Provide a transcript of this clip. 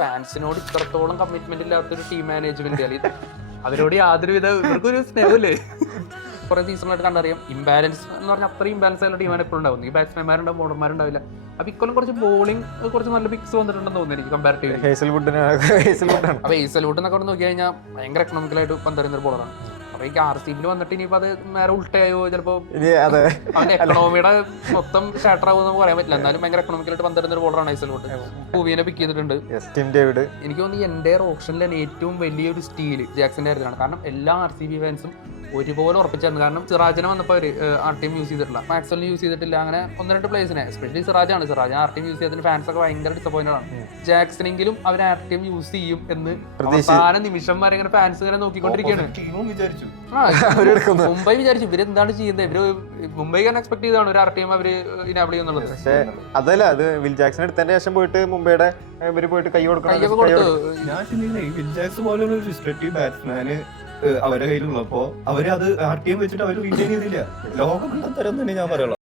ഫാൻസിനോട് ഇത്രത്തോളം കമ്മിറ്റ്മെന്റ് ഇല്ലാത്തൊരു team management അല്ലെങ്കിൽ അവരോട് യാതൊരുവിധ ഇവർക്കൊരു സ്നേഹമില്ലേ. കുറെ സീസണായിട്ട് കണ്ടറിയാം ഇംബാലൻസ് എന്ന് പറഞ്ഞാൽ അത്രയും ഇംബാലൻസ് ആയുള്ള ടീമാണ് എപ്പോഴും ഉണ്ടാവും. ഈ ബാറ്റ്സ്മാൻമാരുണ്ടാവും, ബോളർമാരുണ്ടാവില്ല. അപ്പൊ ഇക്കൊല്ലം കുറച്ച് ബോളിംഗ് കുറച്ച് നല്ല പിക്സ് വന്നിട്ടുണ്ടെന്ന് തോന്നുന്നു എനിക്ക് കമ്പാരിറ്റീവ്. അപ്പൊ ഹേസൽവുഡ് എന്നൊക്കെ നോക്കി കഴിഞ്ഞാൽ ഭയങ്കര എക്കണോമിക്കലായിട്ട് പന്തറിയുന്ന ഒരു ബോളറാണ്. അപ്പൊ ഈ RCB വന്നിട്ട് ഇനിയിപ്പോ അത് നേരെ ഉൾട്ടയായോ ചിലപ്പോ അവന്റെ എക്കണോമിയുടെ മൊത്തം ഷാട്ടർ ആവുമെന്ന് നമുക്ക് പറയാൻ പറ്റില്ല. എന്നാലും ഭയങ്കര എക്കണോമിക്കലായിട്ട് പന്തരുന്ന ഒരു ബോളറാണ് ഹേസൽവുഡ്. പൂവിനെ പിക്ക് ചെയ്തിട്ടുണ്ട്. എനിക്ക് തോന്നുന്നു എൻ്റെ ഓപ്ഷനിലെ ഏറ്റവും വലിയൊരു സ്റ്റീല് ജാക്സന്റെ കാര്യത്തിലാണ്. കാരണം എല്ലാ RCB ഫാൻസും ഒരുപോലെ ഉറപ്പിച്ചായിരുന്നു. കാരണം സിറാജിനെ വന്നപ്പോൾ അവർ RTM യൂസ് ചെയ്തിട്ടില്ല, മാക്സ്വെലിനെ യൂസ് ചെയ്തിട്ടില്ല. അങ്ങനെ 1-2 പ്ലേയേഴ്സിനെ, എസ്പെഷ്യലി സിറാജ് RTM യൂസ് ചെയ്തതിന് ഫാൻസ് ഒക്കെ ഭയങ്കര ഡിസപ്പോയിന്റഡ് ആണ്. ജാക്സനെങ്കിലും അവർ RTM യൂസ് ചെയ്യും എന്ന് അവസാന നിമിഷം വരെ ഇങ്ങനെ ഫാൻസ് ഇങ്ങനെ നോക്കിക്കൊണ്ടിരിക്കുകയാണ്. മുംബൈ വിചാരിച്ചു ഇവരെന്താണ് ചെയ്യുന്നത്, ഇവര് മുംബൈ എക്സ്പെക്ട് ചെയ്താണ് ഒരു RTM അവര് ഇനാബിൾ ചെയ്യുന്നുള്ളത്. പക്ഷേ അതല്ല, അത് വിൽ ജാക്സൺ എടുത്തതിന് ശേഷം പോയിട്ട് മുംബൈയുടെ ഇവര് പോയിട്ട് കൈ കൊടുക്കണം. വിൽ ജാക്സൺ പോലുള്ള ഒരു റിസ്പെക്റ്റീവ് ബാറ്റ്സ്മാന് അവരുടെ കയ്യിലുള്ളപ്പോ അവര് അത് RTM വെച്ചിട്ട് അവര് റിട്ടേൺ ചെയ്തില്ല. ലോകം തരം തന്നെ ഞാൻ പറയുള്ളൂ.